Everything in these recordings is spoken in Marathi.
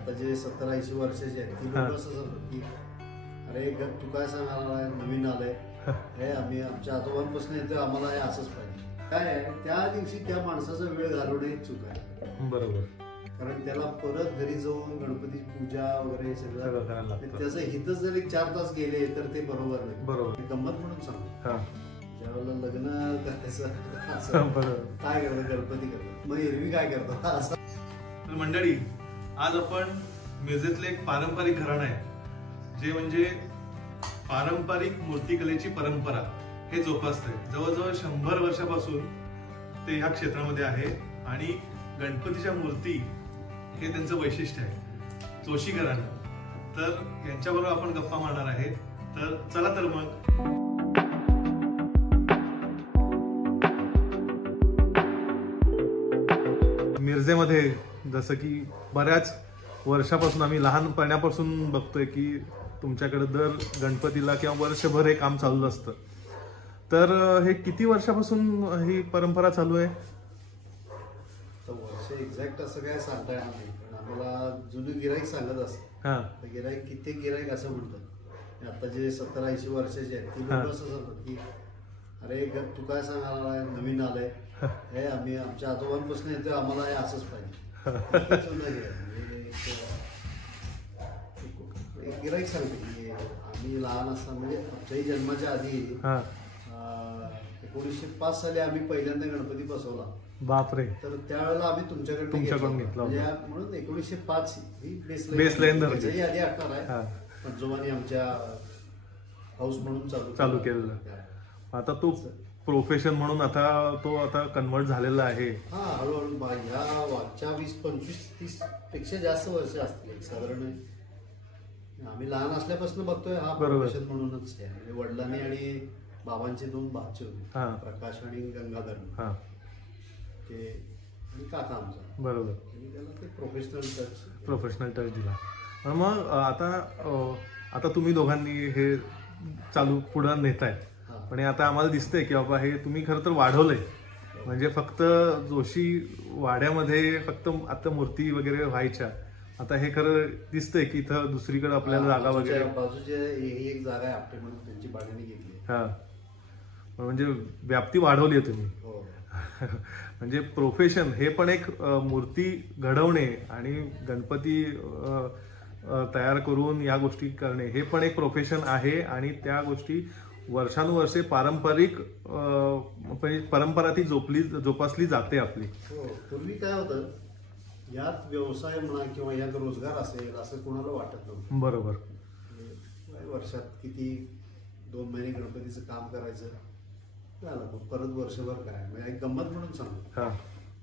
आता जे 70-80 वर्षाचे आहेत ती लोक असं सांगतात की अरे तू काय सांगायला नवीन आलंय हे आम्ही आमच्या आजोबांपासून येतोय आम्हाला हे असंच पाहिजे. काय आहे त्या दिवशी त्या माणसाचा वेळ घालवणे चूक आहे. बरोबर. कारण त्याला परत घरी जाऊन गणपती पूजा वगैरे सगळं करायला त्याचं हितच जर 4 तास गेले तर ते बरोबर नाही. बरोबर. गंमत म्हणून सांगतो ज्यावेळेला लग्न करायचं काय करतं गणपती करतात मग एरवी काय करतात असं. मंडळी आज आपण मिरजेतले एक पारंपरिक घराणं आहे जे म्हणजे पारंपरिक मूर्तिकलेची परंपरा हे जोपासते. जवळजवळ 100 वर्षापासून ते ह्या क्षेत्रामध्ये आहे आणि गणपतीच्या मूर्ती हे त्यांचं वैशिष्ट्य आहे जोशी घराणं. तर यांच्याबरोबर आपण गप्पा मारणार आहे. तर चला तर मग. मिरजेमध्ये जसं की बऱ्याच वर्षापासून आम्ही लहानपणापासून बघतोय की तुमच्याकडे दर गणपतीला किंवा वर्षभर हे काम चालू असतं. तर हे किती वर्षापासून ही परंपरा चालू आहे? वर्ष एक्झॅक्ट असं काय सांगता येणार नाही पण आम्हाला जुनी गिराईक सांगत असत. गिराईक कित्येक गिराईक असं म्हणतात आता जे 70-80 वर्षाचे आहेत ती लोक असं सांगतात की अरे तू काय सांगायला नवीन आलंय हे आम्ही आमच्या आजोबांपासून येतोय आम्हाला हे असंच पाहिजे. गिराईक सांगते की आम्ही लहान असताना म्हणजे आमच्याही जन्माच्या आधी 1905 साली आम्ही पहिल्यांदा गणपती बसवला. बापरे. तर त्यावेळेला आम्ही तुमच्याकडून घेतला म्हणून 1905 ही बेसलाईन त्याच्याही आधी असणार आहे. पंजोबांनी आमच्या हाऊस म्हणून चालू केलेलं. आता तो प्रोफेशन म्हणून आता कन्वर्ट झालेला आहे. हा हळूहळू ह्या मागच्या 20-25-30 पेक्षा जास्त वर्ष असतील साधारण. आम्ही लहान असल्यापासून बघतोय हा प्रोफेशन म्हणूनच आहे. म्हणजे वडिलांनी आणि बाबांचे 2 भाचे होते प्रकाश आणि गंगाधर ते आणि काका आमचा. बरोबर. त्याला ते प्रोफेशनल टच दिला. मग आता तुम्ही दोघांनी हे चालू पुढे नेताय पण आता आम्हाला दिसतंय की बाबा हे तुम्ही खरं तर वाढवलंय. म्हणजे फक्त जोशी वाड्यामध्ये फक्त आता मूर्ती वगैरे व्हायच्या आता हे खरं दिसतंय की इथं दुसरीकडे आपल्याला जागा वगैरे बाजूच्या एक जागा आहे आपली म्हणून त्यांची भाड्याने घेतली. म्हणजे व्याप्ती वाढवली आहे तुम्ही. म्हणजे प्रोफेशन हे पण एक मूर्ती घडवणे आणि गणपती तयार करून या गोष्टी करणे हे पण एक प्रोफेशन आहे आणि त्या गोष्टी वर्षानुवर्षे परंपरा ती जोपासली जाते आपली. पूर्वी काय होतं यात व्यवसाय म्हणा किंवा यात रोजगार असेल असं कोणाला वाटत नव्हतं. बरोबर. वर्षात किती 2 महिने गणपतीचं काम करायचं झालं परत वर्षभर काय म्हणजे गंमत म्हणून सांगतो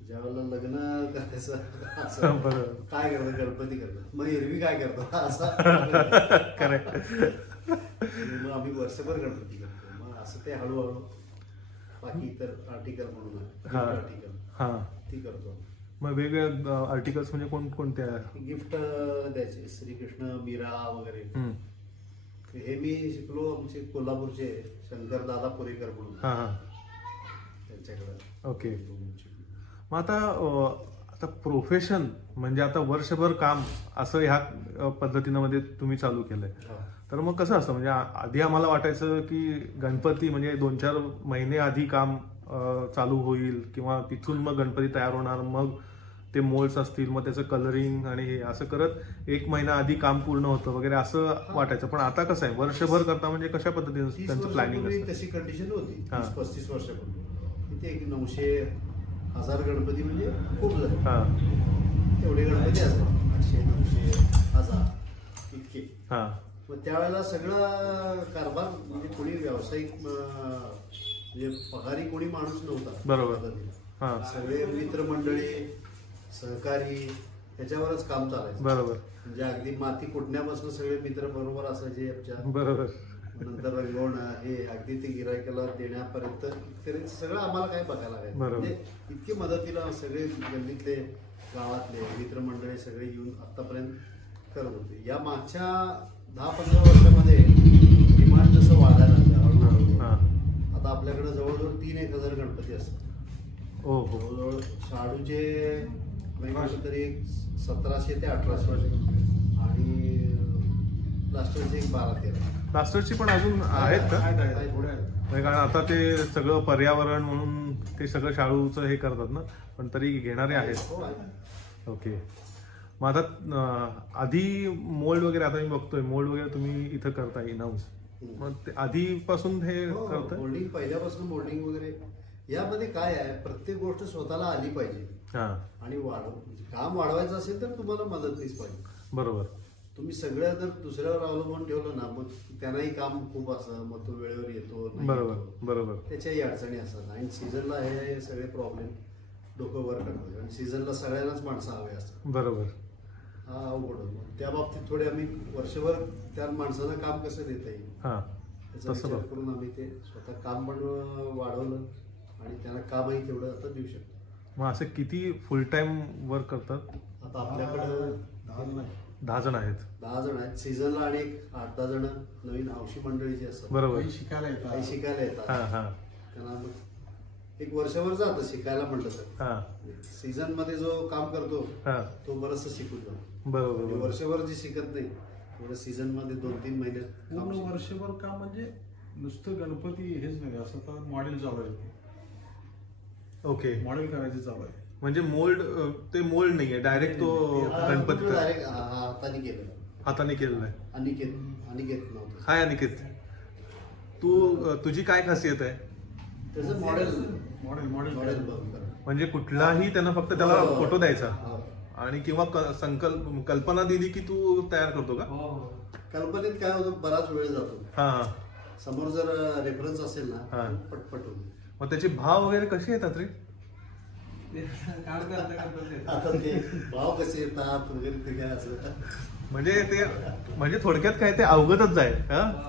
ज्यावेळेला लग्न करायचं काय करतं गणपती करतात मग एरवी काय करतात असं. मग आम्ही वर्षभर गणपती करतो. मग असं ते हळूहळू बाकी इतर आर्टिकल म्हणून आर्टिकल ती करतो. मग वेगवेगळे आर्टिकल्स म्हणजे कोणकोणत्या? गिफ्ट द्यायचे श्रीकृष्ण मीरा वगैरे. हे मी शिकलो आमचे कोल्हापूरचे शंकर दादा पुरेकर म्हणून त्यांच्याकडे. ओके. मग आता प्रोफेशन म्हणजे आता वर्षभर काम असं ह्या पद्धतीनं मध्ये तुम्ही चालू केलंय. तर मग कसं असतं म्हणजे आधी आम्हाला वाटायचं की गणपती म्हणजे 2-4 महिने आधी काम चालू होईल किंवा तिथून मग गणपती तयार होणार मग ते मोल्ड्स असतील मग त्याचं कलरिंग आणि हे असं करत 1 महिना आधी काम पूर्ण होतं वगैरे असं वाटायचं. पण आता कसं आहे वर्षभर करता म्हणजे कशा पद्धतीने त्यांचं प्लॅनिंग असतं? तशी कंडिशन होती 35 वर्षापूर्वी. तिथे 900-1000 गणपती म्हणजे खूप झाले. तेवढे गणपती असतात 800-900-1000 इतके. मग त्यावेळेला सगळं कारभार म्हणजे कोणी व्यावसायिक म्हणजे पगारी कोणी माणूस नव्हता. बरोबर. सगळे मित्रमंडळी सहकारी त्याच्यावरच काम चालायचं. बरोबर. म्हणजे अगदी माती कुटण्यापासून सगळे मित्र बरोबर असायचे आमच्या. बरोबर. नंतर रंगवणं हे अगदी ते गिरायकाला देण्यापर्यंत सगळं आम्हाला काय बघायला लागायचं. म्हणजे इतकी मदतीला सगळे गल्लीतले गावातले मित्रमंडळी सगळे येऊन आतापर्यंत करत होते. या मागच्या 10-15 वर्षामध्ये डिमांड जसं वाढायला लागलं हळूहळू आता आपल्याकडे जवळजवळ 3-1 हजार गणपती असतात. जवळजवळ शाडूचे म्हणजे तरी एक 1700 ते 1800 आणि प्लास्टरचे एक 12-13. प्लास्टरची पण अजून आहेत का? आहेत. म्हणजे कारण आता ते सगळं पर्यावरण म्हणून ते सगळं शाळूचं हे करतात ना, पण तरी घेणारे आहेत. हो, आहे. ओके. मग आता आधी मोल्ड वगैरे, आता मी बघतोय मोल्ड वगैरे तुम्ही इथं करताय इन हाऊस. मग ते आधीपासून हे करताय? मोल्डिंग पहिल्यापासून मोल्डिंग वगैरे यामध्ये काय आहे, प्रत्येक गोष्ट स्वतःला आली पाहिजे हा, आणि काम वाढवायचं असेल तर तुम्हाला मदतनीस पाहिजे. बरोबर. तुम्ही सगळं जर दुसऱ्यावर अवलंबून ठेवलं ना, मग त्यांनाही काम खूप असं, मग तो वेळेवर येतो नाही बरोबर येतो. बरोबर. त्याच्याही अडचणी असतात आणि सीझनला हे सगळे प्रॉब्लेम डोकं वर करतात आणि सीझनला सगळ्यांनाच माणसं हवे असतात. बरोबर. हा अवघड होतो. त्या बाबतीत थोडे आम्ही वर्षभर त्या माणसांना काम कसं देता येईल हा, त्याचा तसं विचार बघ. करून आम्ही ते स्वतः काम पण वाढवलं आणि त्यांना कामही तेवढं आता देऊ शकतो. मग असे किती फुल टाइम वर्क करतात? आता आपल्याकडं 10 जण आहेत. 10 जण आहेत. सीझनला आणि 8-10 जण नवीन हौशी मंडळी जी असतात, बरोबर. काही शिकायला येतात. हा हा त्यांना मग एक वर्षभर जातं शिकायला म्हटलं तर. हा सीझन मध्ये जो काम करतो हा, तो बरंचसं शिकून जातो. बरोबर आणि बरोबर. वर्षभर जे शिकत नाही थोडं सीझन मध्ये 2-3 महिने पूर्ण वर्षभर काम म्हणजे नुसतं गणपती हेच नाही, असं तर मॉडेल चालू आहे. ओके. मॉडेल करायचं चालू आहे. म्हणजे मोल्ड, ते मोल्ड नाहीये, डायरेक्ट तो गणपती डायरेक्ट हाताने केलं. हाताने केलेला आहे. अनिकेत नव्हतं. हाय अनिकेत, तुझी काय खासियत आहे? त्याचं मॉडेल मॉडेल मॉडेल म्हणजे कुठलाही त्यांना फक्त त्याला फोटो द्यायचा आणि किंवा कल्पना दिली की तू तयार करतो का? कल्पनेत काय होतं, बराच वेळ जातो. हा हा. समोर जर रेफरन्स असेल हा. ना पटपट होईल. मग त्याचे भाव वगैरे कसे येतात रे? आता ते भाव कसे येतात वगैरे ते काय असं म्हणजे थोडक्यात काय ते अवगतच आहे,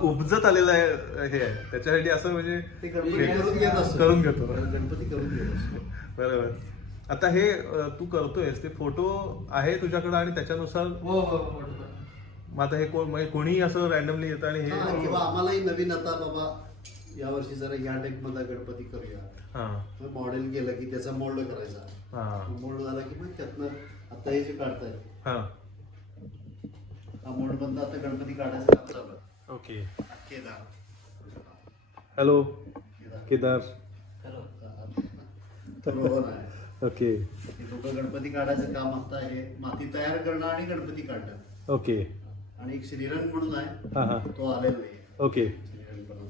उपजत आलेलं आहे हे आहे त्याच्यासाठी असं म्हणजे ते गणपती करून घेत असतो. करून घेतो. गणपती करून घेत असतो. बरोबर. आता हे तू करतोयस ते फोटो आहे तुझ्याकडे आणि त्याच्यानुसार मग आता हे कोणी असं रॅन्डमली येतं आणि हे किंवा आम्हालाही नवीन आता बाबा या वर्षी जरा या टाईप मधला गणपती करूया, हा मॉडेल केलं की त्याचा मोल्ड करायचा. हा मोल्ड झाला की मग त्यातनं आता हे जे काढतायत हा. हा मोल्ड बंद आता गणपती काढायचं काम चालू आहे. ओके. केदार. हॅलो केदार. रोहन आहे. ओके हे दोघं गणपती काढायचं काम आता आहे. माती तयार करणं आणि गणपती काढणं. ओके. आणि एक श्रीरंग म्हणून आहे, हा हा. तो आलेला नाही. ओके. श्रीरंग बनवून.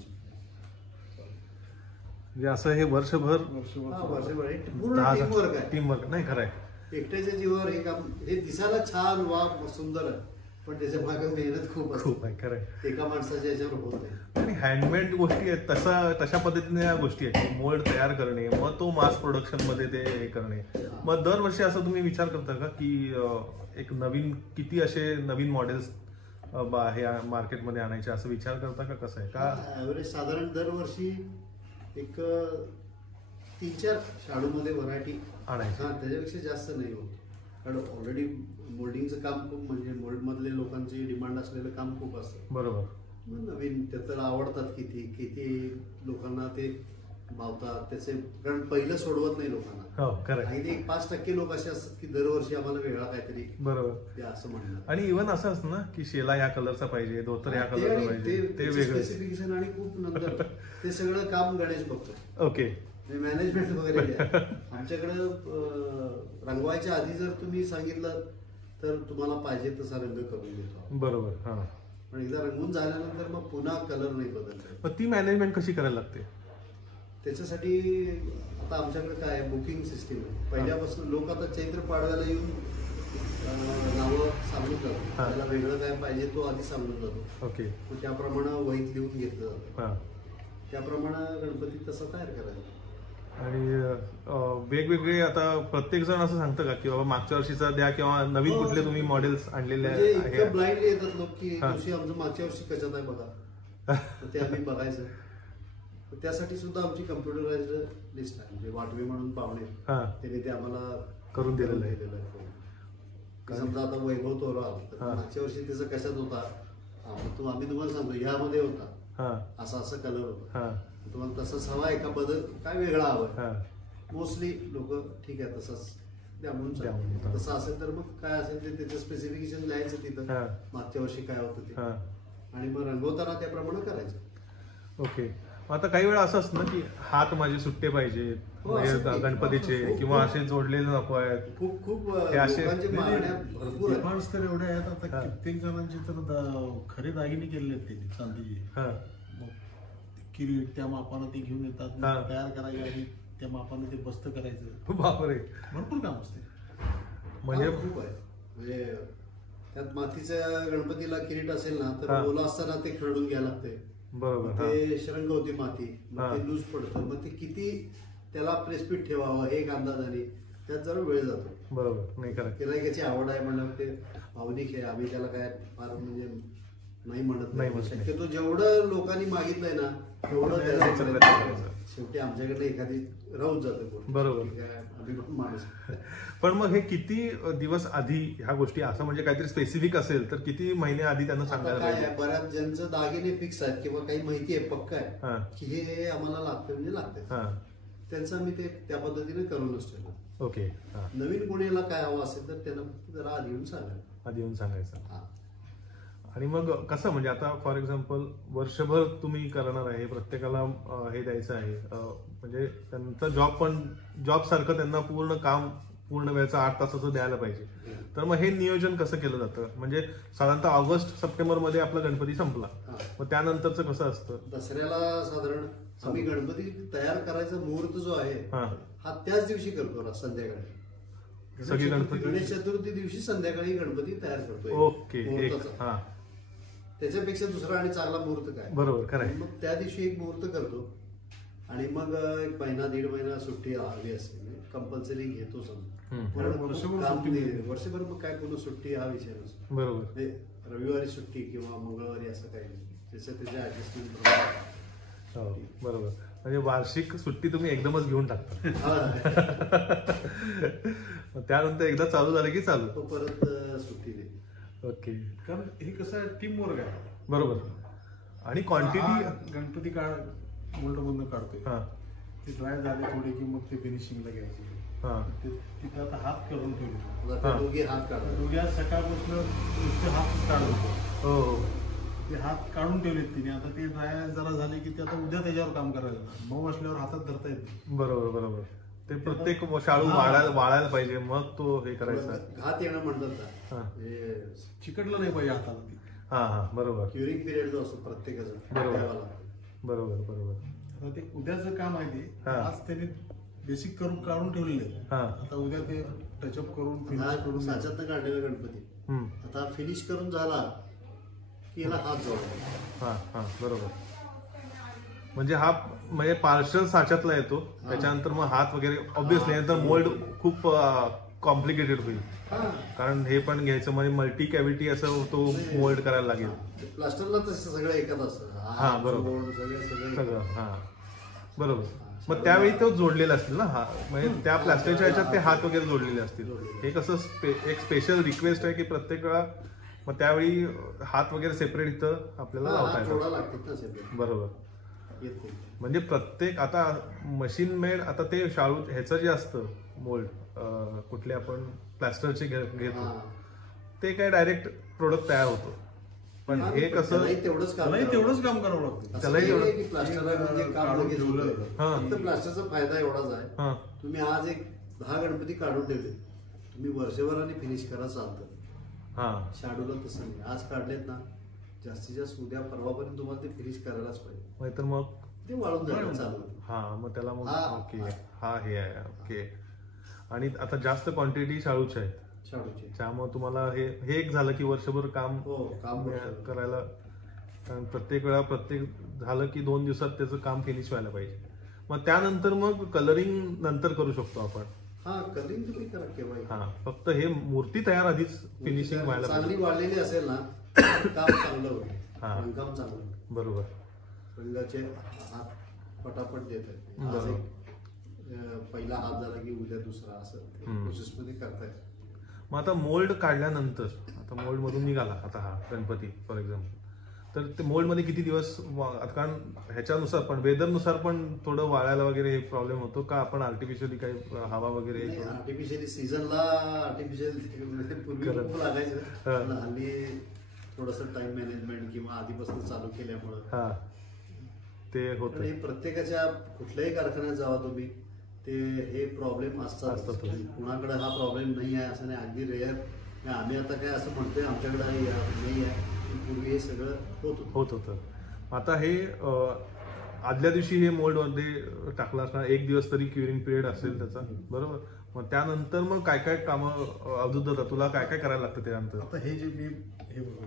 म्हणजे असं हे वर्षभर हा, वर्षभर हे पूर्ण टीम वर्क आहे. टीम वर्क नाही खरंय. एकट्याच्या जीवावर हे काम, हे दिसायला छान सुंदर आहे पण त्याच्या मागे मेहनत खूप असते. खूप आहे खरंय. एका माणसाच्या याच्यावर होत नाही. आणि हँडमेड गोष्टी आहेत, तशा पद्धतीने या गोष्टी आहेत. मोल्ड तयार करणे, मग तो मास प्रोडक्शन मध्ये ते हे करणे. मग दरवर्षी असं तुम्ही विचार करता का की एक नवीन किती असे नवीन मॉडेल्स हे मार्केटमध्ये आणायचे असं विचार करता का? कसं आहे का? ऍव्हरेज साधारण दरवर्षी एक 3-4 शाडूमध्ये व्हरायटी आणायची. त्याच्यापेक्षा जास्त नाही होत. कारण ऑलरेडी मोल्डिंगचं काम खूप, म्हणजे मोल्ड मधले लोकांची डिमांड असलेलं काम खूप असतं. बरोबर. मग नवीन त्याला आवडतात किती लोकांना ते भावतात त्याचे, कारण पहिलं सोडवत नाही लोकांना. हो खरंय. काही ते 5% लोक असे असतात की दरवर्षी आम्हाला वेगळा काहीतरी बरोबर. ते असं म्हणणार. आणि इव्हन असं असतं ना की शेला या कलरचा पाहिजे, धोतर या कलरचा पाहिजे, ते वेगळं. स्पेसिफिकेशन आणि खूप नंतर ते सगळं काम गणेश बघतो. ओके. मॅनेजमेंट वगैरे आमच्याकडे रंगवायच्या आधी जर तुम्ही सांगितलं तर तुम्हाला पाहिजे तसा रंग करून देतो. बरोबर. हा. पण एकदा रंगून झाल्यानंतर मग पुन्हा कलर नाही बदलता. मग ती मॅनेजमेंट कशी करायला लागते? त्याच्यासाठी आता आमच्याकडे काय बुकिंग सिस्टीम आहे. पहिल्यापासून लोक आता चैत्र पाडव्याला येऊन नावं सांगून जातात, त्याला वेगळं काय पाहिजे तो आधी सांगून जातो. ओके. मग त्याप्रमाणे वहीत लिहून घेतलं जातं. हा. त्याप्रमाणे गणपती तसा तयार करायचा. आणि वेगवेगळे आता प्रत्येक जण असं सांगतं का की बाबा मागच्या वर्षीचा द्या किंवा नवीन कुठले तुम्ही मॉडेल्स आणलेले म्हणजे ब्लाइंड येतात लोक की दिवशी आमचं मागच्या वर्षी कशात आहे बघा, ते आम्ही बघायचं. त्यासाठी सुद्धा आमची कम्प्युटराइज्ड लिस्ट आहे. म्हणजे वाटवे म्हणून पाहुणे त्यांनी ते आम्हाला करून दिलेलं आहे. समजा आता वैभव तोरा मागच्या वर्षी त्याचा कशात होता, आम्ही तुम्हाला सांगतो ह्यामध्ये होता, असा कलर होता, तुम्हाला तसंच हवा आहे का, बदल काय वेगळा हवा. मोस्टली लोक ठीक आहे तसंच द्या म्हणून द्या सांगितलं. म्हणून. तसं असेल तर मग काय असेल ते त्याचं स्पेसिफिकेशन लिहायचं तिथं हा. मागच्या वर्षी काय होतं ते हा. आणि मग रंगवताना त्याप्रमाणे करायचं. ओके. आता काही वेळा असं असतं ना की हात माझे सुट्टे पाहिजे हो, म्हणजे असं ते. गणपतीचे हो, किंवा हो. असे जोडलेले नको आहेत. खूप हे असे- लोकांच्या मागण्या भरपूर आहेत. डिमांड्स तर एवढे आहेत आता हा. कित्येक जणांची तर खरे दागिने केलेले आहेत त्यांनी चांदीचे. हा. मग किरीट त्या मापानं ते घेऊन येतात, मग हा. तयार करायचे आणि त्या मापानं ते बस्त करायचं. बापरे. भरपूर काम असते. म्हणजे हा, खूप आहे म्हणजे त्यात मातीच्या गणपतीला किरीट असेल ना तर हा. ओला असताना ते खरडून घ्यायला लागते. बरोबर. हा. ते शरंग होती माती, मग हा. ते लूज पडतं, मग ते किती त्याला प्रेसपीठ ठेवावं हे एक अंदाजाने त्यात जरा वेळ जातो. बरोबर. नाही करेक्ट. गिरायकाची आवड आहे म्हणलं ते भावनिक आहे, आम्ही त्याला काय फार म्हणजे नाही म्हणत नाही म्हणत नाही. शक्यतो जेवढं लोकांनी मागितलंय ना तेवढं द्यायचं द्यायचं प्रयत्न प्रयत्न करायचा. करायचा. शेवटी आमच्याकडे एखादी राहून जातं कोण. बरोबर. ठीक आहे, आम्ही पण माणूस. पण मग हे किती दिवस आधी ह्या गोष्टी असं म्हणजे काहीतरी स्पेसिफिक असेल तर किती महिने आधी त्यांना आता सांगायला काय पाहिजे? आहे, बऱ्याच ज्यांचं दागिने फिक्स आहेत किंवा काही माहिती आहे पक्का आहे हा. की हे आम्हाला लागतं म्हणजे लागतं, हा. त्यांचं आम्ही ते त्या पद्धतीने करूनच ठेवलं. ओके. हा. नवीन कोणाला काय हवं असेल तर त्यांना फक्त जरा आधी येऊन सांगायला. आधी येऊन सांगायचं. हा. आणि मग कसं म्हणजे आता फॉर एक्झाम्पल वर्षभर तुम्ही करणार आहे प्रत्येकाला हे द्यायचं आहे म्हणजे त्यांचा जॉब सारखं त्यांना पूर्ण काम पूर्ण वेळचं 8 तासाचं द्यायला पाहिजे. तर मग हे नियोजन कसं केलं जातं म्हणजे साधारणतः ऑगस्ट सप्टेंबर मध्ये आपला गणपती संपला हा. मग त्यानंतरचं कसं असतं? दसऱ्याला साधारण आम्ही गणपती तयार करायचा मुहूर्त जो आहे हा. हा त्याच दिवशी करतो ना संध्याकाळी. सगळी गणपती गणेश चतुर्थी दिवशी संध्याकाळी गणपती तयार करतोय. ओके. एक मुहूर्ताचा. हा. त्याच्यापेक्षा दुसरा आणि चांगला मुहूर्त काय? बरोबर. खरं आहे. मग त्या दिवशी एक मुहूर्त करतो आणि मग एक महिना 1.5 महिना सुट्टी हवी असते कंपल्सरी घेतो हम्म. वर्षभर मग काय कोण सुट्टी हा विषय नसतो. बरोबर. म्हणजे रविवारी सुट्टी किंवा मंगळवारी असं काही नाही, त्याच्या ऍडजस्टमेंट. हो, बरोबर. म्हणजे वार्षिक सुट्टी तुम्ही एकदमच घेऊन टाकता. मग त्यानंतर एकदा चालू झालं की चालू. तो परत सुट्टी नाही. ओके. कारण हे कसं आहे, टीम वर्क आहे. बरोबर. आणि क्वांटिटी. हा गणपती मोल्ड मधून काढतोय, हा. ते ड्राय झाले थोडे की मग ते फिनिशिंगला घ्यायचे. हा. तिथं आता हात करून ठेवले. आता ते दोघे हात काढतात. उद्या सकाळपासून नुसते हात काढत हो हो. ते हात काढून ठेवलेत तिने. आता ते ड्राय जरा झाले की ते आता उद्या त्याच्यावर काम करायला मऊ असल्यावर हातात धरता येत नाही. बरोबर बरोबर. ते प्रत्येक शाळू वाळायला पाहिजे मग तो हे करायचा. घात येणं म्हणतात हा. ना, म्हणजे चिकटलं नाही पाहिजे हाताला ते. हा हा. बरोबर क्युरिंग पिरियड जो असतो प्रत्येकाचा बरोबर. द्यावा लागतो. बरोबर बरोबर. आता ते उद्याचं काम आहे ते. हा. आज त्याने बेसिक करून काढून ठेवलेले आहेत. हा. आता उद्या ते टचअप करून हा फिनिश करून साच्यातनं काढलेला गणपती हम्म. आता फिनिश करून झाला की याला हात जोडायचा. हा हा. बरोबर. म्हणजे हा म्हणजे पार्शल साच्यातला येतो त्याच्यानंतर मग हात वगैरे ऑब्विसली नंतर मोल्ड खूप कॉम्प्लिकेटेड होईल हा. कारण हे पण घ्यायचं म्हणजे मल्टी कॅव्हिटी असं तो मोल्ड करायला लागेल. प्लास्टरला तसं सगळं एकच असतं. हा, बरोबर. जोड, सगळं सगळं. हा. बरोबर. मग त्यावेळी तो जोडलेला असतील ना हा म्हणजे त्या प्लास्टिकच्या ह्याच्यात ते हात वगैरे जोडलेले असतील. हे कसं एक स्पेशल रिक्वेस्ट आहे की प्रत्येक वेळा मग त्यावेळी हात वगैरे सेपरेट इथं आपल्याला लावता हात येतात. जोडा लागतात ना separate. बरोबर. येत नाही. म्हणजे प्रत्येक आता मशीन मेड आता ते शाळू ह्याचं जे असतं मोल्ड कुठले आपण प्लास्टरचे घेतो हा. ते काय डायरेक्ट प्रोडक्ट तयार होतो पण हे कसं त्यालाही तेवढंच काम त्यालाही करावं. तेवढंच काम करावं लागतं. असं त्यालाही नाही तेवढं- की प्लास्टर आहे म्हणजे काम काढून लगेच ठेवलं. होतं. हा. फक्त प्लास्टरचा फायदा एवढाच आहे हा तुम्ही आज एक 10 गणपती काढून ठेवले तुम्ही वर्षभराने फिनिश करा चालतं. हा शाडूला तसं नाही. आज काढलेत ना जास्तीत जास्त उद्या परवापर्यंत तुम्हाला ते फिनिश करायलाच पाहिजे. नाहीतर मग ते वाळून जायला चालू. हा मग त्याला मग हा. ओके हा हे आहे ओके. आणि आता जास्त क्वांटिटी शाळूची आहे शाडूचे त्यामुळे तुम्हाला हे एक झालं की वर्षभर काम हो काम करतो. करायला कारण प्रत्येक वेळा झालं की 2 दिवसात त्याचं काम फिनिश व्हायला पाहिजे. मग त्यानंतर मग कलरिंग नंतर करू शकतो आपण. हा कलिंग तुम्ही करा केव्हा. हा फक्त हे मूर्ती तयार आधीच फिनिशिंग व्हायला चांगली पाहिजे. वाढलेली असेल ना काम चांगलं होईल. हा. रंगकाम चांगलं होईल. बरोबर. रंगाचे हात पटापट देत आहेत. आज बरोबर. एक पहिला हात झाला की उद्या दुसरा असं प्रोसेस मध्ये करतायत. मग आता मोल्ड काढल्यानंतर आता मोल्ड मधून निघाला आता हा गणपती फॉर एक्झाम्पल तर ते मोल्डमध्ये किती दिवस आता कारण ह्याच्यानुसार पण वेदरनुसार पण थोडं वाळायला वगैरे प्रॉब्लेम होतो का आपण आर्टिफिशियली काही हवा वगैरे करून? आर्टिफिशियली सीझनला आर्टिफिशियल पूर्वी खूप लागायचं पण हल्ली थोडस टाइम मॅनेजमेंट किंवा आधीपासून चालू केल्यामुळं हा ते पण होतं. हे प्रत्येकाच्या कुठल्याही कारखान्यात जावा तुम्ही ते हे प्रॉब्लेम असतात. कुणाकडे हा प्रॉब्लेम नाही आहे असं नाही, अगदी रेअर. आम्ही आता काय असं म्हणतोय आमच्याकडे नाही आहे, पूर्वी हे सगळं होत होतं. आता हे आदल्या दिवशी हे मोल्डमध्ये टाकलं असणार, एक दिवस तरी क्युरिंग पिरियड असेल त्याचा, बरोबर? मग त्यानंतर मग काय काय कामं अवधूत होतात, तुला काय काय करायला लागतं त्यानंतर? आता हे जे मी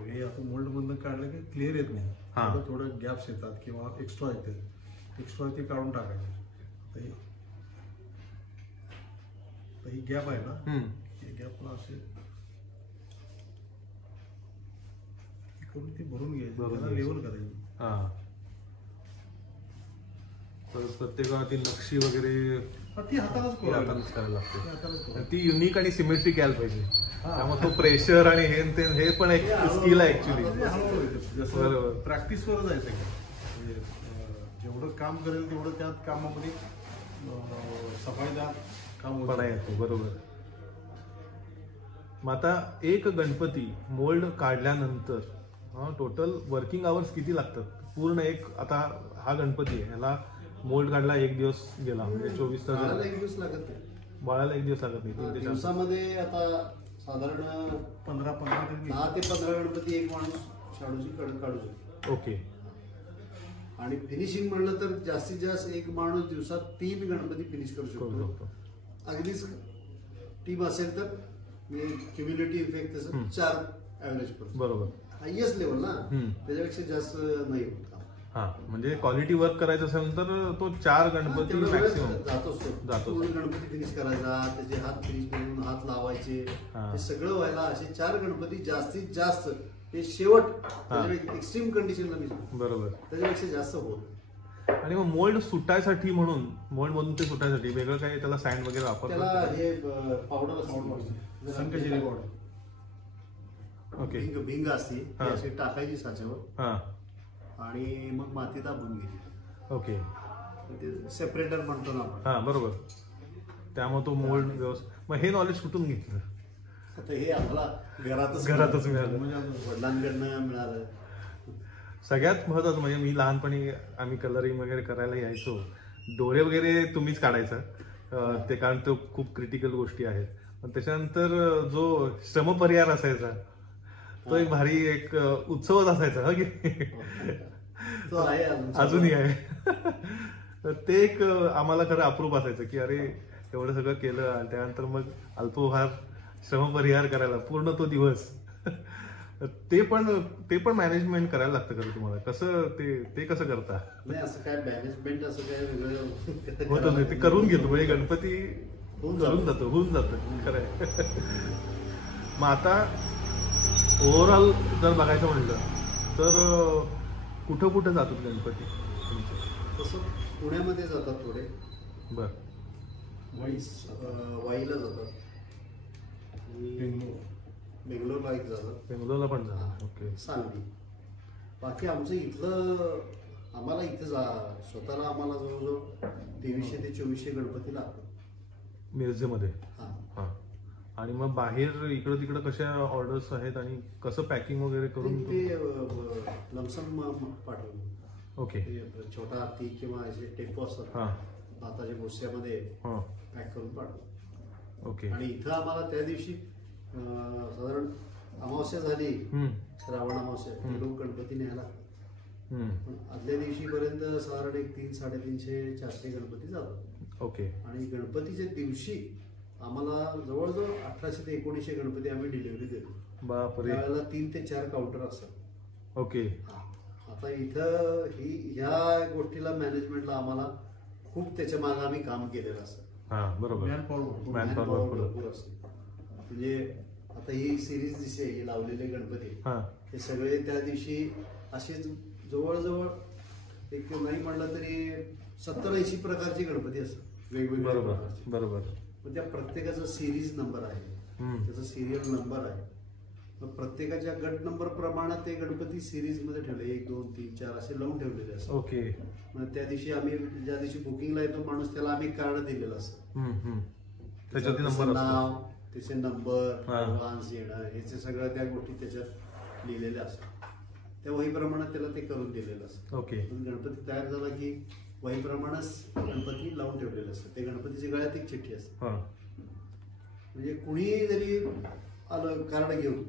हे आता मोल्ड मधून काढलं की क्लिअर येत नाही, थोडं गॅप्स येतात किंवा एक्स्ट्रा येते, एक्स्ट्रा ते काढून टाकायचे. ही गॅप आहे ना, हे गॅपला असे करून ते भरून घ्यायचं, लेवल करायची. तर प्रत्येकाला ती नक्षी वगैरे ती हातालाच करायला लागते. ती युनिक आणि सिमेट्रिक यायला पाहिजे, त्यामुळे तो प्रेशर आणि हे पण एक स्किल आहे ऍक्च्युली. बरोबर, प्रॅक्टिसवर जायचं का, जेवढं काम करेल तेवढं त्यात कामामध्ये सफाईदार काम पण येतो. बरोबर. मग आता एक गणपती मोल्ड काढल्यानंतर टोटल वर्किंग आवर्स किती लागतात पूर्ण? एक आता हा गणपती आहे, ह्याला मोल्ड काढला, एक दिवस गेला म्हणजे 24 तास. बाळाला एक दिवस लागत नाही, बाळाला एक दिवस लागत नाही. दिवसामध्ये आता साधारण 10 ते 15 गणपती एक माणूस शाडूची काढू शकतो. ओके. आणि फिनिशिंग म्हणलं तर जास्तीत जास्त एक माणूस दिवसात 3 गणपती फिनिश करू शकतो. अगदीच टीम असेल तर क्युम्युलेटिव्ह इफेक्ट तसं 4 ऍव्हरेज पडतो. बरोबर, हायएस्ट लेवल ना, त्याच्यापेक्षा जास्त नाही होत. हा, म्हणजे क्वालिटी वर्क करायचं असेल तर तो 4 गणपती मॅक्सिमम जातो. गणपती फिनिश करायचा, त्याचे हात फिनिश करून हात लावायचे, हे सगळं व्हायला असे 4 गणपती जास्तीत जास्त हे शेवट एक्स्ट्रीम कंडिशनला मी सांगतो. बरोबर, त्याच्यापेक्षा जास्त होत. आणि मग मोल्ड सुटायसाठी म्हणून, मोल्ड मधून ते सुटायसाठी वेगळं काही त्याला सँड वगैरे वापरतात? त्याला हे पावडर संकजीरी पावडर, ओके, भिंग असते ती अशी टाकायची साच्यावर आणि मग माती दाबून घ्यायची. ओके, सेपरेटर म्हणतो ना आपण. हा बरोबर. त्यामुळे तो मोल्ड व्यवस्थित. मग हे नॉलेज कुठून घेतलं? आता हे आम्हाला घरातच मिळालं, वडिलांकडनं मिळालं. सगळ्यात महत्वाचं म्हणजे मी लहानपणी आम्ही कलरिंग वगैरे करायला यायचो, डोळे वगैरे तुम्हीच काढायचा ते, कारण तो खूप क्रिटिकल गोष्टी आहेत. पण त्याच्यानंतर जो श्रमपरिहार असायचा तो एक भारी एक उत्सवच असायचा की तो आहे अजूनही आहे. ते एक आम्हाला खरं अप्रूप असायचं की अरे एवढं सगळं केलं आणि त्यानंतर मग अल्पोहार श्रमपरिहार करायला पूर्ण तो दिवस. ते पण मॅनेजमेंट करायला लागतं खरं तुम्हाला. कसं ते कसं करता? नाही असं काय मॅनेजमेंट असं काय वेगळं होतं नाही, ते करून घेतो म्हणजे गणपती होऊन जातं खरं आहे. मग आता ओव्हरऑल जर बघायचं म्हटलं तर कुठं जातात गणपती तुमचे? तसं पुण्यामध्ये जातात थोडे, बर, वाईला जातात, बेंगलोरला एक जातात, बेंगलोरला पण जातात. ओके, सांगली. बाकी आमचं इथलं आम्हाला इथं स्वतःला आम्हाला जवळजवळ 2300 ते 2400 गणपती लागतात मिरजेमध्ये. हा. आणि मग बाहेर इकडं तिकडं कशा ऑर्डर्स आहेत आणि कसं पॅकिंग वगैरे करून ते लमसम पाठवलं. ओके, छोटा हत्ती किंवा असे टेम्पो असतात भाताच्या भोस्यामध्ये पॅक करून पाठवलं. ओके. आणि इथं आम्हाला त्या दिवशी साधारण अमावस्या झाली, श्रावण अमावस्या, लोक गणपती न्यायला लागतात. पण आदल्या दिवशी पर्यंत साधारण एक 300-350-400 गणपती जातात. ओके. आणि गणपतीच्या दिवशी आम्हाला जवळजवळ 1800 ते 1900 गणपती आम्ही डिलिव्हरी देतो. बापरे. त्यावेळेला 3 ते 4 काउंटर असतात. ओके. आता इथं ह्या गोष्टीला मॅनेजमेंटला आम्हाला खूप त्याच्या मागे आम्ही काम केलेलं असतं. बरोबर, मॅनपॉवर भरपूर असते. म्हणजे आता ही सिरीज दिसते, ही लावलेले गणपती हे सगळे त्या दिवशी असे जवळजवळ एक नाही म्हणलं तरी 70-80 प्रकारचे गणपती असतात वेगवेगळ्या प्रकारचे. बरोबर. पण त्या प्रत्येकाचा सिरीज नंबर आहे, त्याचा सिरियल नंबर आहे. मग प्रत्येकाच्या गट नंबर प्रमाणे ते गणपती सिरीज मध्ये ठेवले 1, 2, 3, 4 असे लावून ठेवलेले असतात. ओके. मग त्या दिवशी आम्ही ज्या दिवशी बुकिंगला येतो माणूस त्याला आम्ही कार्ड दिलेलं असतं. त्याच्यावरती त्याचं नंबर नाव, त्याचे नंबर, ऍडव्हान्स येणं याचे सगळ्या त्या गोष्टी त्याच्यात लिहिलेल्या असतात. त्या वहीप्रमाणे त्याला ते करून दिलेलं असतं. ओके. गणपती तयार झाला की वहीप्रमाणेच गणपती लावून ठेवलेलं असतं. ते गणपतीच्या गळ्यात एक चिठ्ठी असते. म्हणजे कुणी जरी आलं कार्ड घेऊन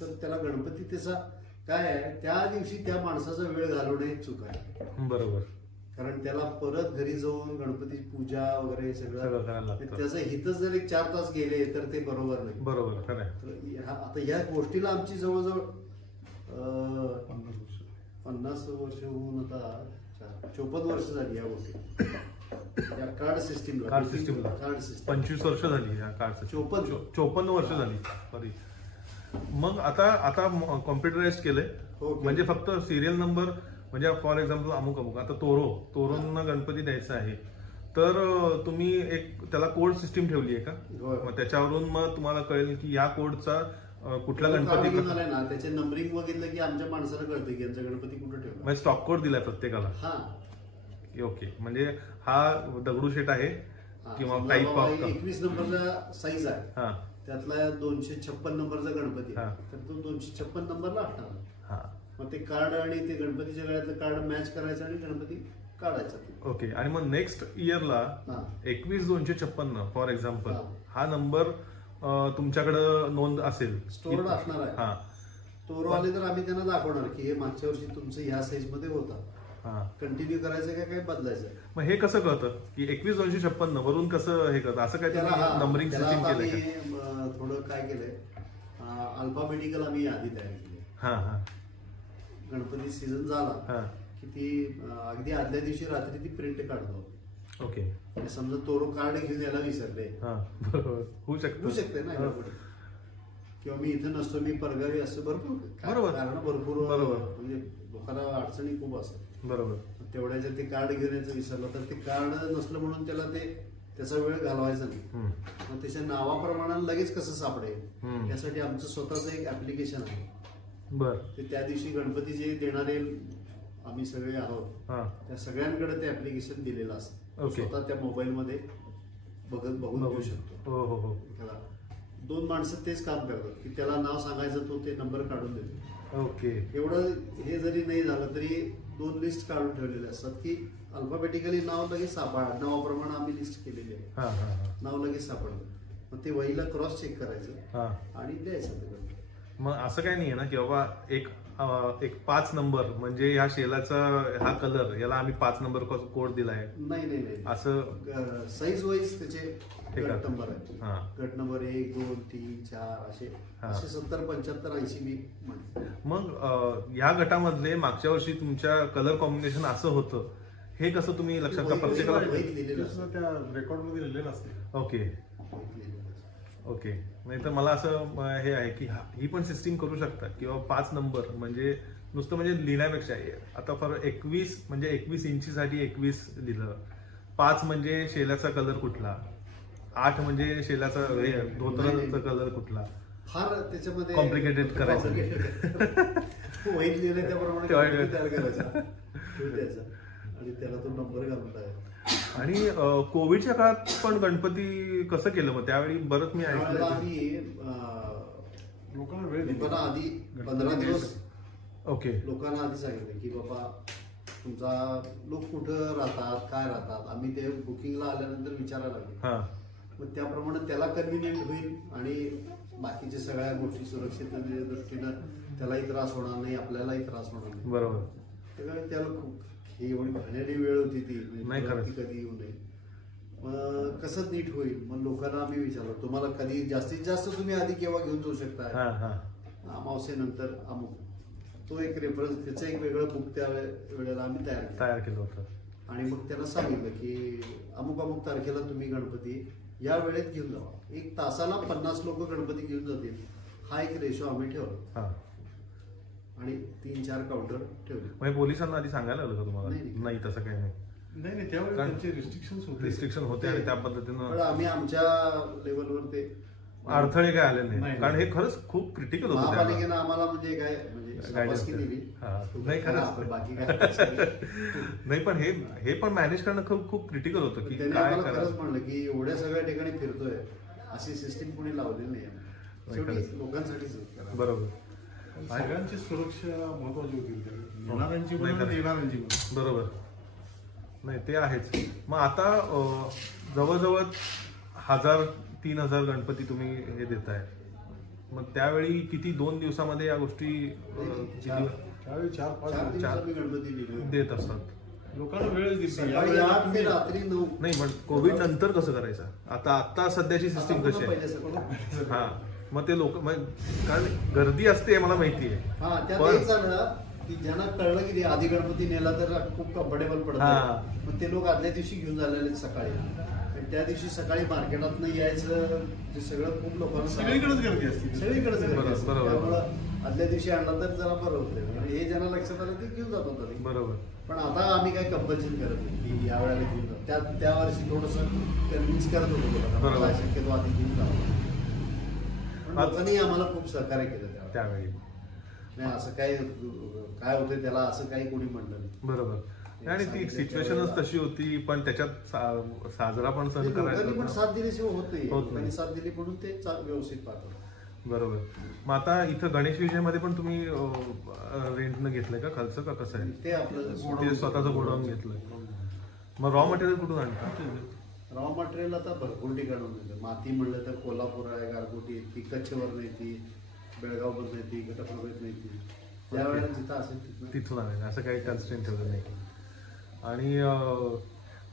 तर त्याला गणपती त्याचा काय आहे त्या दिवशी त्या माणसाचा वेळ घालवणं हे चूक आहे. बरोबर. कारण त्याला परत घरी जाऊन गणपतीची पूजा वगैरे सगळं करायला लागतं. त्याचं हितच जर 4 तास गेले तर ते बरोबर नाही. बरोबर, खरं आहे. तर आता ह्या गोष्टीला आमची जवळजवळ 50 वर्ष होऊन आता 54 वर्ष झाली या गोष्टी कार्ड सिस्टीमला. कार्ड सिस्टीमला 25 वर्ष झाली या कार्ड. 54 वर्ष झाली. सॉरी. मग आता कॉम्प्युटराइज केलंय. म्हणजे फक्त सिरियल नंबर म्हणजे फॉर एक्झाम्पल अमुक आता तोरोंना गणपती द्यायचा आहे तर तुम्ही एक त्याला कोड सिस्टीम ठेवली आहे का? मग त्याच्यावरून मग तुम्हाला कळेल की या कोडचा कुठला गणपती ना त्याचे नंबरिंग बघितलं की आमच्या माणसाला कळतं की यांचा गणपती कुठे ठेवला. म्हणजे स्टॉक कोड दिलाय प्रत्येकाला. ओके. म्हणजे हा दगडूशेठ आहे किंवा टाईप ऑफ 21 नंबरचा साईज आहे त्यातला 256 नंबरचा गणपती तर तो 256 नंबरला असणार. मग ते कार्ड आणि ते गणपतीच्या गळ्यातलं कार्ड मॅच करायचं आणि गणपती काढायचा. ओके. आणि मग नेक्स्ट इयरला 21,256 फॉर एक्झाम्पल हा नंबर तुमच्याकडे नोंद असेल स्टोअर्ड असणार आहे. स्टोअर आले तर आम्ही त्यांना दाखवणार की हे मागच्या वर्षी तुमचं ह्या साईज मध्ये होता. कंटिन्यू करायचं का काय बदलायचं. मग हे कसं कळतं की 21,256 वरून कसं हे करतं असं काय नंबरिंग सिस्टीम केलंय? थोडं काय केलंय अल्फाबेटिकल आम्ही यादी तयार केली. गणपती सीझन झाला की ती अगदी आदल्या दिवशी रात्री ती प्रिंट काढतो. ओके. समजा तोरो कार्ड घेऊन यायला विसरले होऊ शकते ना किंवा मी इथं नसतो मी परगावी असतो भरपूर कारण भरपूर म्हणजे लोकांना अडचणी खूप असतात. बरोबर. तेवढ्याच्या ते कार्ड घेऊन यायचं विसरलं तर ते कार्ड नसलं म्हणून त्याला त्याचा वेळ घालवायचा नाही. मग त्याच्या नावाप्रमाणे लगेच कसं सापडेल यासाठी आमचं स्वतःचं एक ऍप्लिकेशन आहे. ते त्या दिवशी गणपती जे देणारे आम्ही सगळे आहोत त्या सगळ्यांकडे ते ऍप्लिकेशन दिलेलं असतं. स्वतः त्या मोबाईल मध्ये बघून घेऊ शकतो. 2 माणसं तेच काम करतात की त्याला नाव सांगायचं तो ते नंबर काढून देतो. ओके. एवढं हे जरी नाही झालं तरी 2 लिस्ट काढून ठेवलेले असतात की अल्फाबेटिकली नाव लगेच नावाप्रमाणे आम्ही लिस्ट केलेली आहे. नाव लगेच सापडलं मग ते वहीला क्रॉस चेक करायचं आणि द्यायचं. मग असं काही नाहीये ना की बाबा एक 5 नंबर म्हणजे ह्या शेलाचा हा कलर याला आम्ही 5 नंबर कोड दिलाय? नाही असं साईज वाईज त्याचे गट नंबर आहेत. गट नंबर 1, 2, 3, 4 असे 70, 75, 80 मी म्हणतो. मग या गटामधले मागच्या वर्षी तुमच्या कलर कॉम्बिनेशन असं होतं हे कसं तुम्ही लक्षात का प्रत्येकाला रेकॉर्ड मध्ये लिहिलेलं असते. ओके. ओके. नाही तर मला असं हे आहे की ही पण सिस्टीम करू शकतात किंवा 5 नंबर म्हणजे नुसतं म्हणजे लिहिण्यापेक्षा आता फॉर 21 म्हणजे 21 इंचीसाठी 21 लिहिलं. 5 म्हणजे शेल्याचा कलर कुठला, 8 म्हणजे शेल्याचा धोत्राचा कलर कुठला, फार त्याच्यामध्ये कॉम्प्लिकेटेड करायचं. वहीत लिहिलं त्याप्रमाणे तयार करायचा आणि त्याला तो नंबर घालून. आणि कोविडच्या काळात पण गणपती कसं केलं मग त्यावेळी बरंच मी ऐकलं लोकांना आधी 15 दिवस ओके लोकांना आधी सांगितलं की बाबा तुमचा लोक कुठं राहतात काय राहतात आम्ही ते बुकिंगला आल्यानंतर विचारायला लागलो. मग त्याप्रमाणे त्याला कन्व्हिनियंट होईल आणि बाकीच्या सगळ्या गोष्टी सुरक्षिततेच्या दृष्टीनं त्यालाही त्रास होणार नाही आपल्यालाही त्रास होणार नाही. बरोबर. त्यामुळे त्याला खूप ही एवढी भाण्याची वेळ होती ती कधी येऊ नये. मग कसं नीट होईल मग लोकांना आम्ही विचारलो तुम्हाला कधी जास्तीत जास्त तुम्ही आधी केव्हा घेऊन जाऊ शकता. अमावस्येनंतर अमुक तो एक रेफरन्स त्याचं एक वेगळं बुक त्या वेळेला आम्ही तयार केलं होतं आणि मग त्याला सांगितलं की अमुक अमुक तारखेला तुम्ही गणपती या वेळेत घेऊन जावा. 1 तासाला 50 लोक गणपती घेऊन जातील हा एक रेशो आम्ही ठेवला आणि 3-4 काउंटर ठेवले. म्हणजे पोलिसांना आधी सांगायला आलं का तुम्हाला? नाही तसं काही नाही त्यावेळेस त्यांचे रिस्ट्रिक्शन होते आणि त्या पद्धतीनं आम्ही आमच्या लेवलवर ते अडथळे काय आले नाही नाही. कारण हे खरंच खूप क्रिटिकल होतं त्यावेळेला. महापालिकेनं आम्हाला म्हणजे काय म्हणजे शाबासकी दिली. हा, नाही खरंच बाकी काय नाही पण हे पण मॅनेज करणं खूप खूप क्रिटिकल होतं की त्यांनी काय आम्हाला खरंच करायचं. म्हणलं की एवढ्या सगळ्या ठिकाणी फिरतोय अशी सिस्टीम कोणी लावलेली नाही शेवटी लोकांसाठीच करा. बरोबर सगळ्यांची सुरक्षा महत्वाची होती येणाऱ्यांची नाही पण खरं. येणाऱ्यांची पण. बरोबर नाही ते आहेच. मग आता जवळजवळ 1000-3000 गणपती तुम्ही हे देताय मग त्यावेळी किती 2 दिवसामध्ये या गोष्टी त्यावेळी 4-5 चार दिवस आम्ही गणपती दिले देत असतात. लोकांना वेळच दिली सकाळी 8 ते रात्री 9. नाही पण कोविड नंतर कसं करायचं आता सध्याची सिस्टीम कशी आहे? पाहिजे सगळं. हा मग ते लोक कारण गर्दी असते मला माहिती आहे. हा त्यात पण- एक झालं की ज्यांना कळलं की आधी गणपती नेला तर खूप कम्फर्टेबल पडत हा. मग ते लोक आदल्या दिवशी घेऊन झालेले सकाळी आणि त्या दिवशी सकाळी मार्केटात यायचं ते सगळं खूप लोकांना सगळीकडेच गर्दी असते. सगळीकडेच गर्दी बरोबर, असते. बरोबर. त्यामुळं आदल्या दिवशी आणला तर जरा बरं होतं आणि हे ज्यांना लक्षात आलं ते घेऊन जात होतं. बरोबर पण आता आम्ही काही कंपल्शन करत नाही की या वेळेला घेऊन जाऊ. त्या वर्षी थोडंसं कन्व्हिन्स करत होतो बरोबर. लोकांना. शक्यतो आधी घेऊन जाऊ. पण लोकांनी आम्हाला खूप सहकार्य केलं त्यावेळी. नाही असं काय होतं त्याला असं काही कोणी म्हणलं नाही. बरोबर आणि ती सिच्युएशनच तशी होती पण त्याच्यात साजरा पण सहन लोकांनी पण करायचा साथ दिल्याशिवाय होत नाही. होत लोकांनी नाही. साथ दिली म्हणून ते व्यवस्थित पाहतात. बरोबर. मग आता इथं गणेश विजयमध्ये पण तुम्ही रेंटनं घेतलंय का खर्च का कसं आहे? ते आपलं ते स्वतःचं गोडाऊन घेतलंय. मग रॉ मटेरियल कुठून आणता? रॉ मटेरियल आता भरपूर ठिकाणून येतं. माती म्हणलं तर कोल्हापूर आहे, गारगोटी येते, कच्छवरून येते, बेळगाववरून येते, घटप्रभेत येते. त्यावेळेला जिथं असेल तिथून आणायचं असं काही कन्स्टेंट ठेवलं नाही. आणि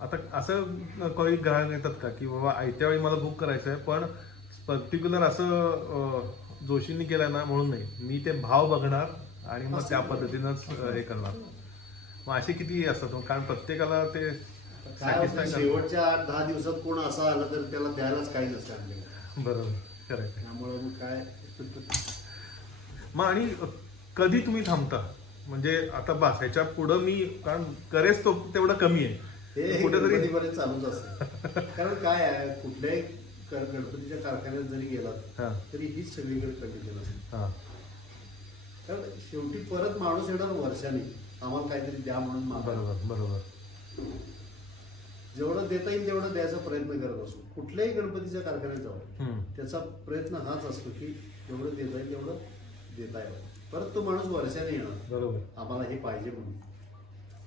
आता असं काही ग्राहक येतात का की बाबा आयत्या वेळी मला बुक करायचं आहे पण पर्टिक्युलर असं जोशींनी केलं ना म्हणून नाही मी ते भाव बघणार आणि मग त्या पद्धतीनंच हे करणार. मग असे किती असतात कारण प्रत्येकाला ते काय होतं, शेवटच्या 8-10 दिवसात कोण असं आलं तर त्याला द्यायलाच काही नसतं आपल्याला. बरोबर करायचं. त्यामुळे मग काय मग आणि कधी तुम्ही थांबता म्हणजे आता बस ह्याच्या पुढं मी कारण करेच तो तेवढं कमी आहे हे कुठेतरी गणपतीपर्यंत चालूच असतं. कारण काय आहे कुठल्याही गणपतीच्या कारखान्यात जरी गेलात हा तरी हीच सगळीकडे कंडिशन असते. हा कारण शेवटी परत माणूस येणार वर्षाने आम्हाला काहीतरी द्या म्हणून मागा. बरोबर बरोबर जेवढं देता येईल तेवढं द्यायचा प्रयत्न करत असतो. कुठल्याही गणपतीच्या कारखान्यात जाऊ त्याचा प्रयत्न हाच असतो की जेवढं देता येईल तेवढं देता येईल. परत तो माणूस वर्षाने येणार बरोबर. आम्हाला हे पाहिजे म्हणून.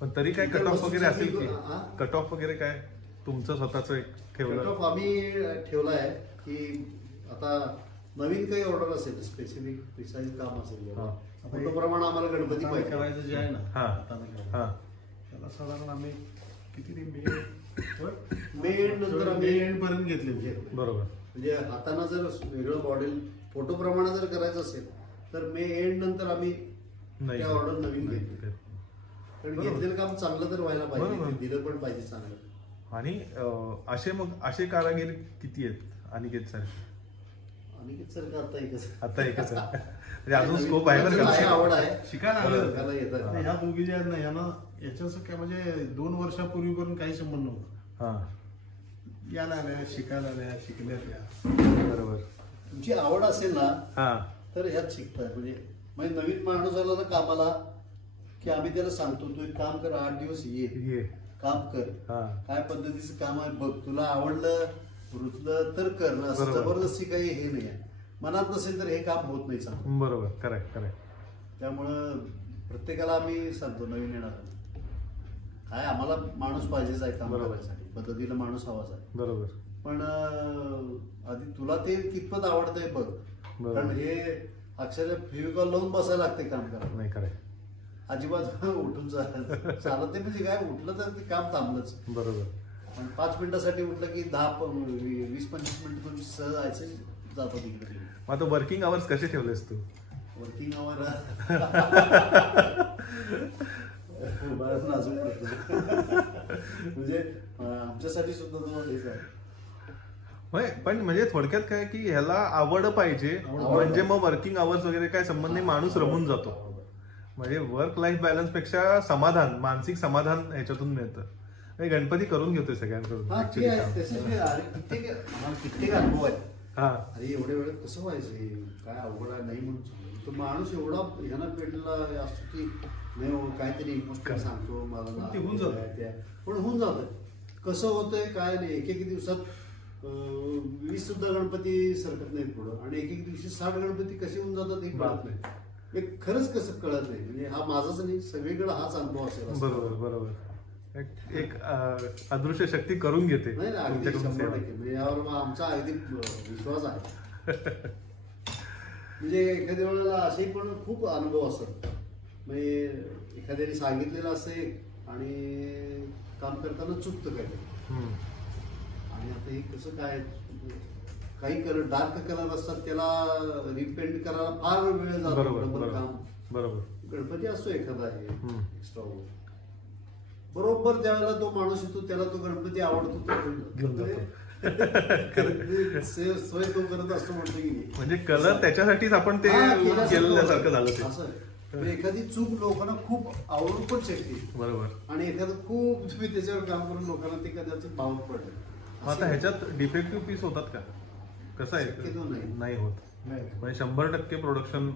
पण तरी काय कट ऑफ वगैरे असेल की हा? कट ऑफ वगैरे काय तुमचं स्वतःच एक कट ठेवलं? ऑफ आम्ही ठेवला आहे की आता नवीन काही ऑर्डर असेल स्पेसिफिक प्रिसाइज काम असेल हा. फोटोप्रमाणे आम्हाला गणपती हाताने पाहिजे. करायचं जे आहे ना हा. हाताने करायचं. हा त्याला साधारण आम्ही किती ते मे एंड नंतर आम्ही एंड पर्यंत घेतले. बरोबर म्हणजे हाताने जर वेगळं मॉडेल फोटोप्रमाणे जर करायचं असेल तर मे एंड नंतर आम्ही नाही त्या ऑर्डर नवीन नाही. घेतली. कारण बरोबर. घेतलेलं काम चांगलं तर व्हायला बरोबर. पाहिजे, ते दिलं पण पाहिजे चांगलं. आणि असे कारागीर किती आहेत अनिकेत सर? आणि सर का आता एकच आता एकच आहे म्हणजे अजून स्कोप आहे बरं आहे, का? आवड आहे शिकायला बरं, आलं. त्याला येतं. आणि ह्या दोघी ज्या आहेत ना ह्यांना याच्याचं काय म्हणजे 2 वर्षापूर्वीपर्यंत काही संबंध नव्हता. हा यायला आल्या शिकायला आल्या शिकल्या त्या. बरोबर. तुमची आवड असेल ना हा तर ह्यात शिकताय. म्हणजे नवीन माणूस आला ना कामाला की आम्ही त्याला सांगतो तू एक काम कर 8 दिवस ये काम कर. हा काय पद्धतीचं काम आहे बघ, तुला आवडलं रुचलं तर कर ना. असं बरोबर. जबरदस्ती काही हे नाही आहे. मनात नसेल तर हे काम होत नाही चांगलं. बरोबर करेक्ट त्यामुळं प्रत्येकाला आम्ही सांगतो नवीन येणार काय आम्हाला माणूस पाहिजेच आहे काम बरोबर. करायसाठी. पद्धतीला माणूस हवाच आहे. बरोबर पण आधी तुला ते कितपत आवडतंय बघ. बरोबर. कारण हे अक्षरशः फेविकॉल लावून बसायला लागते काम करायला. नाही खरंय. अजिबात उठून चालत नाही. म्हणजे काय उठलं तर ते काम थांबलंच. बरोबर. आणि 5 मिनिटासाठी उठलं की 20-25 मिनिट तुमची सहज जायचं जातो तिकडे. मग आता वर्किंग आवर्स कसे ठेवलेस तू? वर्किंग आवर बराच नाजूक प्रश्न. म्हणजे आमच्यासाठी सुद्धा तो हेच आहे. पण म्हणजे थोडक्यात काय की ह्याला आवड पाहिजे म्हणजे मग वर्किंग आवर्स वगैरे काय संबंध नाही माणूस रमून जातो. म्हणजे वर्क लाईफ बॅलन्स पेक्षा समाधान मानसिक समाधान ह्याच्यातून मिळतं. गणपती करून घेतोय सगळ्यांकडून हा ते आहे. त्याच्याशिवाय कित्येक अनुभव आहेत. अरे एवढ्या वेळेत कसं व्हायचं, काय अवघड आहे नाही म्हणून तो माणूस एवढा ह्यानं पेटलेला असतो की नाही काहीतरी इमोशनल सांगतो मला ते होऊन जातं. पण होऊन जातं. कसं होतंय काय नाही, एक दिवसात 20 सुद्धा गणपती सरकत नाहीत पुढं, आणि एक दिवशी 60 गणपती कसे होऊन जातात हे कळत नाही. हे खरंच कसं कळत नाही. म्हणजे हा माझाच नाही, सगळीकडे हाच अनुभव असेल. बरोबर. एक अदृश्य शक्ती करून घेते. नाही ना, अगदी 100%. म्हणजे यावर आमचा अगदी विश्वास आहे. म्हणजे एखाद्या वेळेला असे पण खूप अनुभव असतात. म्हणजे एखाद्याने सांगितलेलं असते आणि काम करताना चुकतं काहीतरी. आणि आता हे कसं काय, काही कलर डार्क कलर असतात त्याला रिपेंट करायला फार वेळ जातो. काम बरोबर गणपती असतो एखादा एक्स्ट्रा, बरोबर त्यावेळेला तो माणूस येतो, त्याला तो गणपती आवडतो, सोय तो करत असतो म्हणतो की म्हणजे कलर त्याच्यासाठीच आपण ते केल्यासारखं झालं ते. असं एखादी चूक लोकांना खूप आवडू पण शकते. बरोबर. आणि एखादं खूप तुम्ही त्याच्यावर काम करून लोकांना ते कदाचित भावत पडलं. आता ह्याच्यात डिफेक्टिव्ह पीस होतात का, कसं आहे? नाही होत. म्हणजे 100% प्रोडक्शन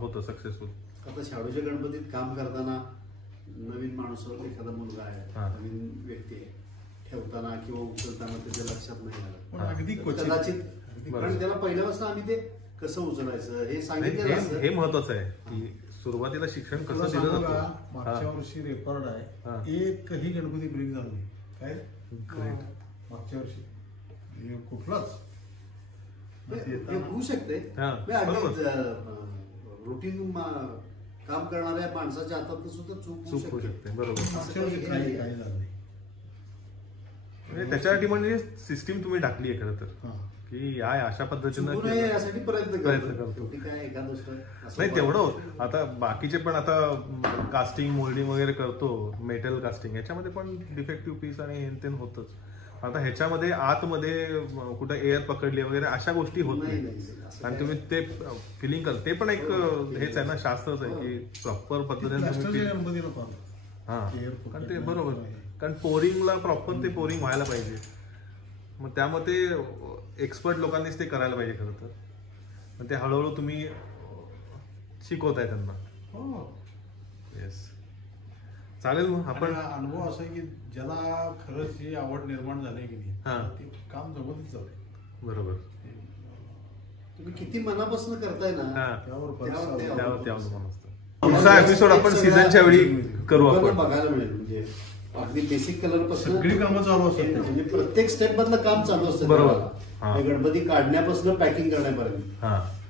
होतं सक्सेसफुल. आता शाडूच्या गणपतीत काम करताना नवीन माणूस एखादा मुलगा आहे, नवीन व्यक्ती आहे, ठेवताना किंवा उचलताना त्याच्या लक्षात नाही आलं अगदी कदाचित, कारण त्याला पहिल्यापासून आम्ही ते कसं उचलायचं हे सांगितलेलं असतं. हे महत्वाचं आहे की सुरुवातीला शिक्षण कसं दिलं जातं. मागच्या वर्षी रेकॉर्ड आहे, एकही गणपती ब्रेक झाला नाही. काय ग्रेट. मागच्या वर्षी कुठलाच होऊ शकते. रुटीन काम करणाऱ्या माणसाच्या हातात सुद्धा चूक होऊ शकते. बरोबर. त्याच्यासाठी म्हणजे सिस्टीम तुम्ही टाकली आहे खरं तर, की अशा पद्धतीनं यासाठी प्रयत्न करतो. नाही तेवढं. आता बाकीचे पण आता कास्टिंग मोल्डिंग वगैरे करतो, मेटल कास्टिंग, याच्यामध्ये पण डिफेक्टिव्ह पीस आणि हेन होतच. आता ह्याच्यामध्ये आतमध्ये कुठं एअर पकडली वगैरे अशा गोष्टी होत नाही. आणि तुम्ही ते फिलिंग कर, ते पण एक हेच आहे ना, शास्त्रच आहे की प्रॉपर पद्धतीने. हा, कारण ते बरोबर, कारण पोरिंगला प्रॉपर ते पोरिंग व्हायला पाहिजे. मग त्यामध्ये एक्सपर्ट लोकांनीच ते करायला पाहिजे खरं तर. मग ते हळूहळू तुम्ही शिकवताय त्यांना. येस, चालेल. मग आपण अनुभव असा की ज्याला खरंच ही आवड निर्माण झाली की नाही, ते काम जमतच जाते. बरोबर. तुम्ही किती मनापासून करताय ना, त्यावर पुढचा एपिसोड आपण सीझनच्या वेळी करू. आपण बघायला मिळेल. म्हणजे अगदी बेसिक कलर पासून सगळी कामं चालू असतात. म्हणजे प्रत्येक स्टेप मधलं काम चालू असतं. बरोबर. गणपती काढण्यापासून पॅकिंग करण्यापर्यंत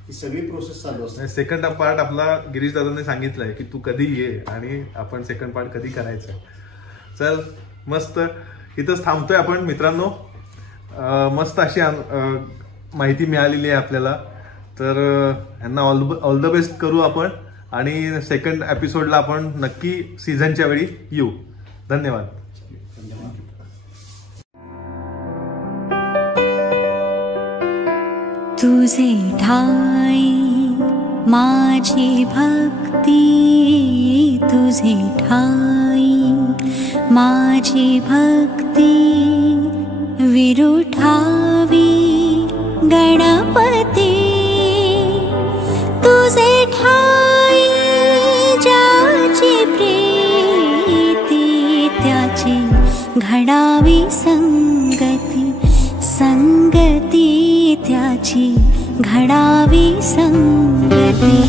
ही सगळी प्रोसेस चालू असते. सेकंड पार्ट आपला गिरीश दादांनी सांगितलंय की तू कधी ये आणि आपण सेकंड पार्ट कधी करायचं. चल, मस्त. इथंच थांबतोय आपण मित्रांनो. मस्त अशी माहिती मिळालेली आहे आपल्याला. तर यांना ऑल द बेस्ट करू आपण, आणि सेकंड एपिसोडला आपण नक्की सीझनच्या वेळी येऊ. धन्यवाद. तुझे ठाई माझी भक्ती, तुझे ठाई माझी भक्ती, विरुठावी गणपती. तुझे ठाई ज्याची प्रीती, त्याची घडावी संगती, संगती त्याची घडावी संगती.